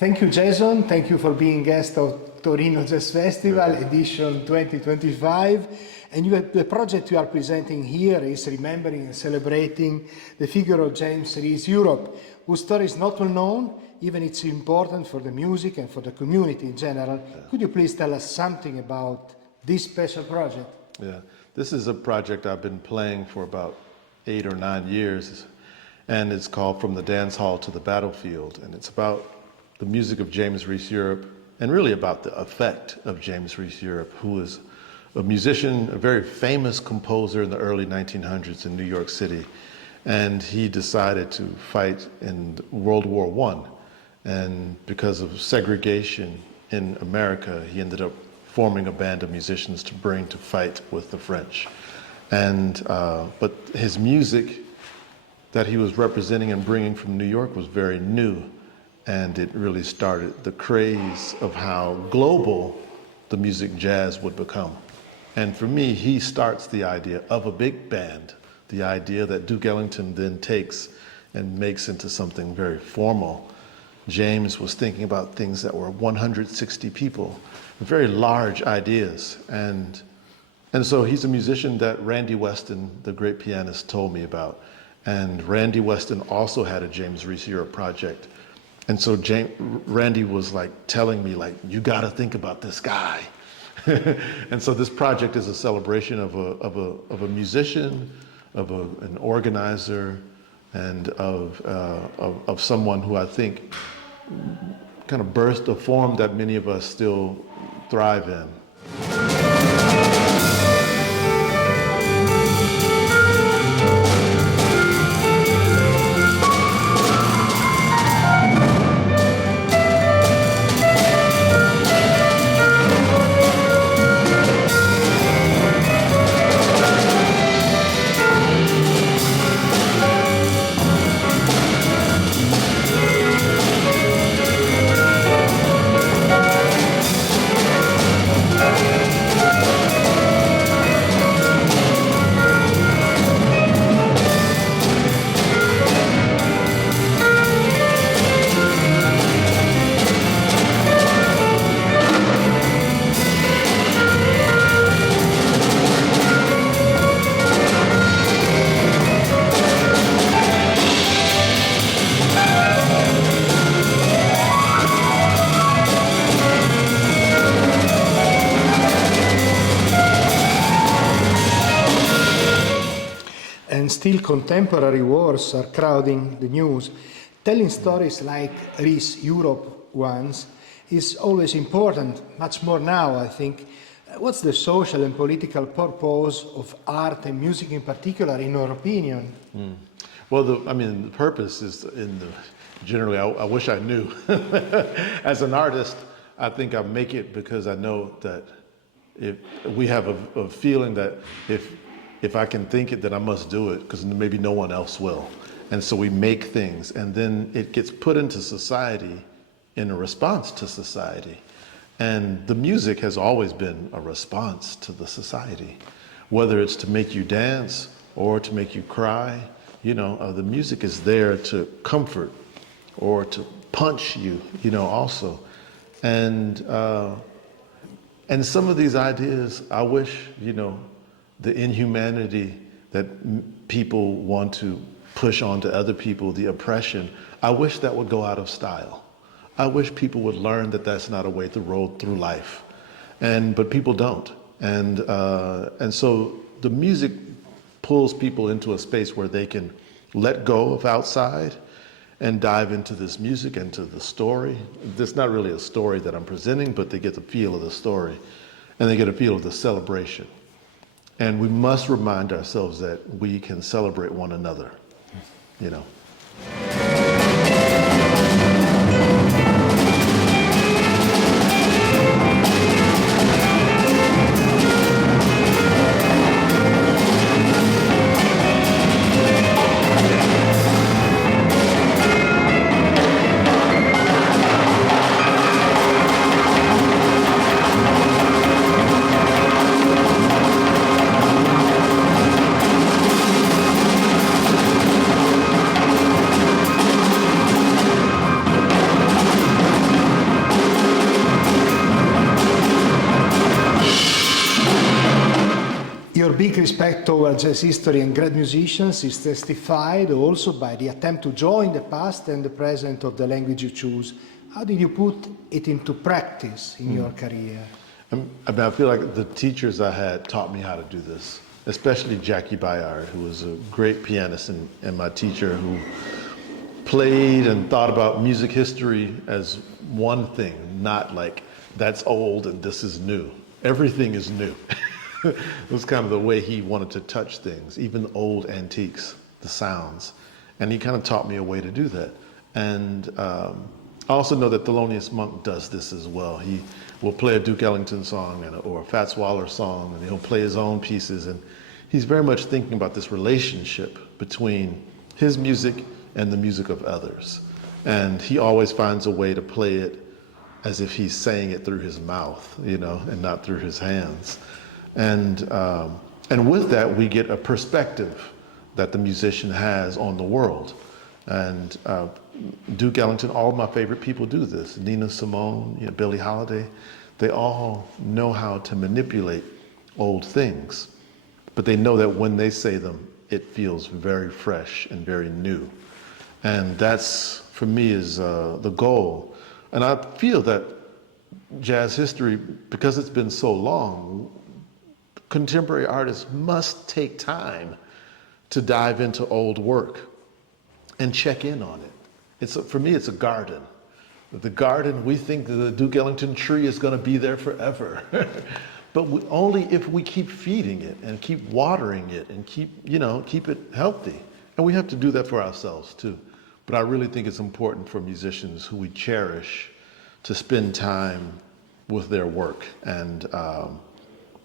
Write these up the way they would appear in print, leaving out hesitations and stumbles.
Thank you, Jason. Thank you for being guest of Torino Jazz Festival, edition 2025. And the project you are presenting here is remembering and celebrating the figure of James Reese Europe, whose story is not well known, even it's important for the music and for the community in general. Could you please tell us something about this special project? Yeah, this is a project I've been playing for about 8 or 9 years, and it's called From the Dance Hall to the Battlefield, and it's about the music of James Reese Europe, and really about the effect of James Reese Europe, who is a musician, a very famous composer in the early 1900s in New York City. And he decided to fight in World War I. And because of segregation in America, he ended up forming a band of musicians to bring to fight with the French. And, but his music that he was representing and bringing from New York was very new. And it really started the craze of how global the music jazz would become. And for me, he starts the idea of a big band, the idea that Duke Ellington then takes and makes into something very formal. James was thinking about things that were 160 people, very large ideas. And so he's a musician that Randy Weston, the great pianist, told me about. And Randy Weston also had a James Reese Europe project. And so Randy was like telling me, like, you got to think about this guy. And so this project is a celebration of a musician, of an organizer, and of someone who I think kind of birthed a form that many of us still thrive in. Still contemporary wars are crowding the news. Telling stories like Reese Europe ones is always important, much more now, I think. What's the social and political purpose of art and music in particular, in your opinion? Well, the purpose is generally, I wish I knew. As an artist, I think I make it because I know that we have a feeling that if I can think it, then I must do it, because maybe no one else will. And so we make things, and then it gets put into society in a response to society. And the music has always been a response to the society, whether it's to make you dance or to make you cry. You know, the music is there to comfort or to punch you, you know, also. And some of these ideas, I wish, you know, the inhumanity that people want to push onto other people, the oppression, I wish that would go out of style. I wish people would learn that that's not a way to roll through life. But people don't. And so the music pulls people into a space where they can let go of outside and dive into this music and to the story. It's not really a story that I'm presenting, but they get the feel of the story, and they get a feel of the celebration. And we must remind ourselves that we can celebrate one another, you know. deep respect towards jazz history and great musicians is testified also by the attempt to join the past and the present of the language you choose. How did you put it into practice in your career? I feel like the teachers I had taught me how to do this, especially Jackie Bayard, who was a great pianist and my teacher who played and thought about music history as one thing, not like that's old and this is new. Everything is new. It was kind of the way he wanted to touch things, even old antiques, the sounds. And he kind of taught me a way to do that. And I also know that Thelonious Monk does this as well. He will play a Duke Ellington song or a Fats Waller song, and he'll play his own pieces. And he's very much thinking about this relationship between his music and the music of others. And he always finds a way to play it as if he's saying it through his mouth, and not through his hands. And with that, we get a perspective that the musician has on the world. And Duke Ellington, all of my favorite people do this. Nina Simone, Billie Holiday, they all know how to manipulate old things. But they know that when they say them, it feels very fresh and very new. And that's, for me, is the goal. And I feel that jazz history, because it's been so long, contemporary artists must take time to dive into old work and check in on it. For me, it's a garden. The garden, we think that the Duke Ellington tree is going to be there forever. But only if we keep feeding it and keep watering it and keep it healthy. And we have to do that for ourselves too. But I really think it's important for musicians who we cherish to spend time with their work. And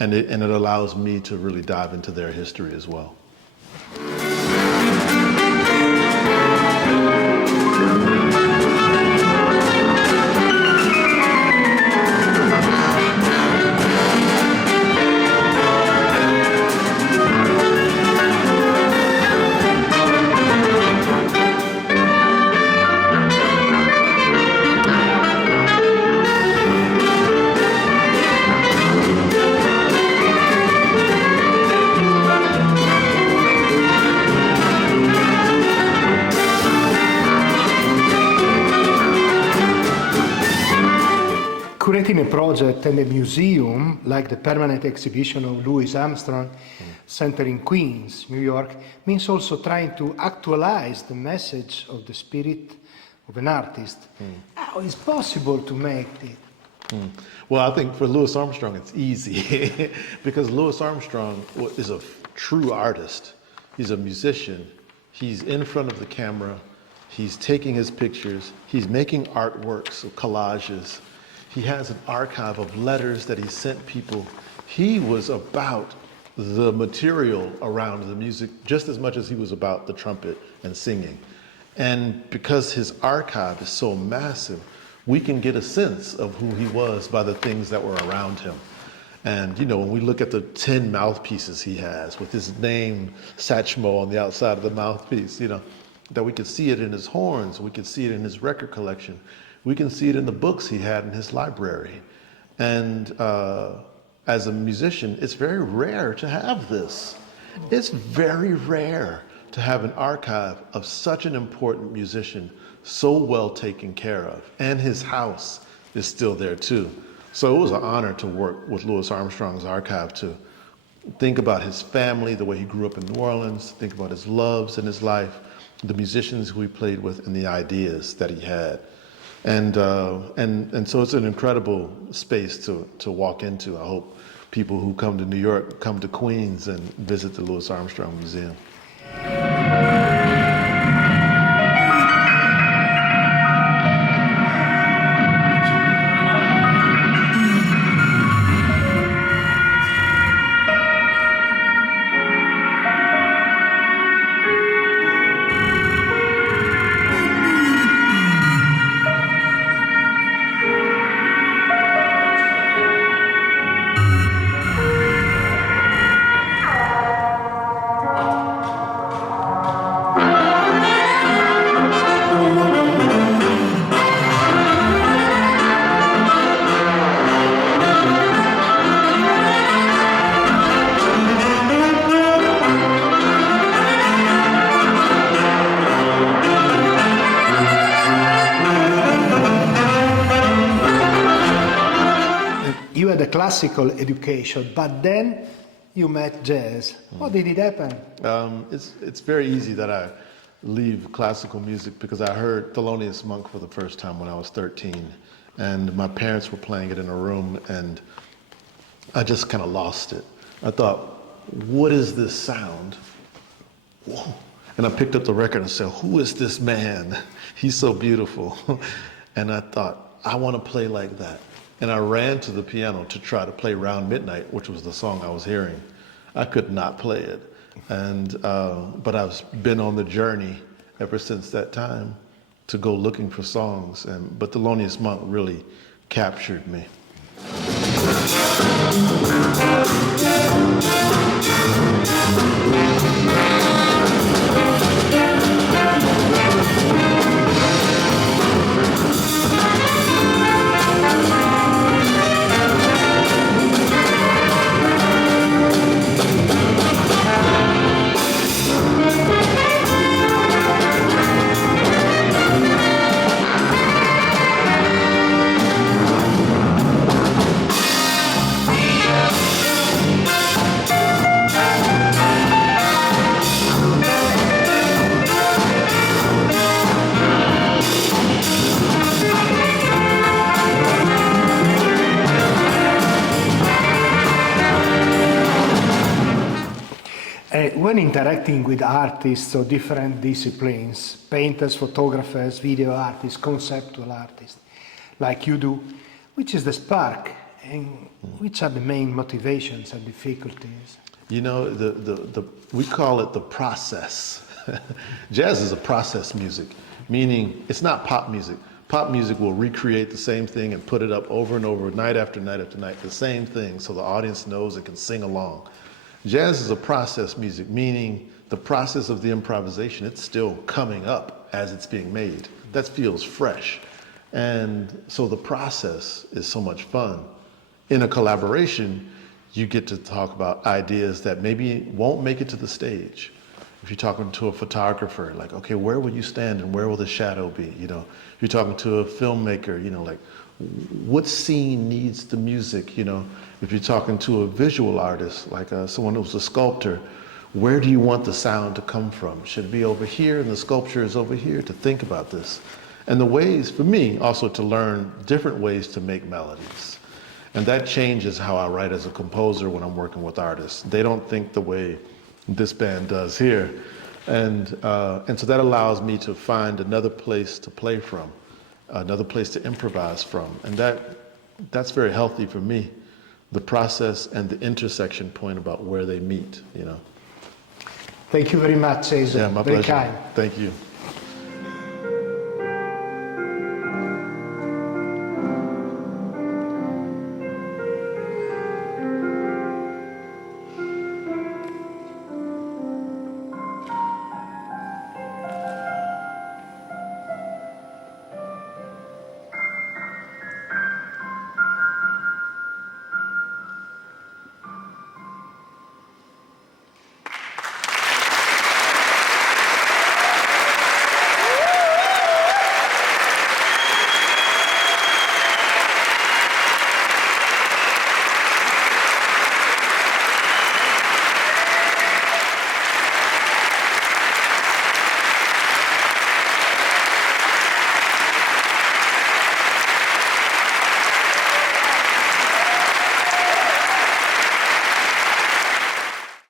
it allows me to really dive into their history as well. Curating a project and a museum like the permanent exhibition of Louis Armstrong Center in Queens, New York, means also trying to actualize the message of the spirit of an artist. How is possible to make it? Well, I think for Louis Armstrong, it's easy because Louis Armstrong is a true artist. He's a musician. He's in front of the camera. He's taking his pictures. He's making artworks, collages. He has an archive of letters that he sent people. He was about the material around the music just as much as he was about the trumpet and singing. And because his archive is so massive, we can get a sense of who he was by the things that were around him. And when we look at the 10 mouthpieces he has with his name, Satchmo, on the outside of the mouthpiece, that we could see it in his horns, we could see it in his record collection. We can see it in the books he had in his library. And as a musician, it's very rare to have this. It's very rare to have an archive of such an important musician so well taken care of. And his house is still there too. So it was an honor to work with Louis Armstrong's archive, to think about his family, the way he grew up in New Orleans, think about his loves in his life, the musicians who he played with, and the ideas that he had. And so it's an incredible space to walk into. I hope people who come to New York come to Queens and visit the Louis Armstrong Museum. classical education, but then you met jazz. How did it happen? It's very easy that I leave classical music because I heard Thelonious Monk for the first time when I was 13, and my parents were playing it in a room, and I just kind of lost it. I thought, what is this sound? Whoa. And I picked up the record and said, who is this man? He's so beautiful. And I thought, I want to play like that. And I ran to the piano to try to play Round Midnight, which was the song I was hearing. I could not play it. And, but I've been on the journey ever since that time to go looking for songs. But Thelonious Monk really captured me. When interacting with artists of different disciplines, painters, photographers, video artists, conceptual artists, like you do, which is the spark and which are the main motivations and difficulties? You know, we call it the process. Jazz is a process music, meaning it's not pop music. Pop music will recreate the same thing and put it up over and over, night after night after night, the same thing, so the audience knows it can sing along. Jazz is a process music, meaning the process of the improvisation, it's still coming up as it's being made. That feels fresh. And so the process is so much fun. In a collaboration, you get to talk about ideas that maybe won't make it to the stage. If you're talking to a photographer, like, okay, where will you stand and where will the shadow be? You know, if you're talking to a filmmaker, you know, like, what scene needs the music, you know? If you're talking to a visual artist, like someone who's a sculptor, where do you want the sound to come from? Should it be over here and the sculpture is over here? To think about this. And the ways, for me, also to learn different ways to make melodies. And that changes how I write as a composer when I'm working with artists. They don't think the way this band does here. And so that allows me to find another place to play from, another place to improvise from. And that's very healthy for me, the process and the intersection point about where they meet, you know. Thank you very much, Cesar. Yeah, my very pleasure. kind. Thank you.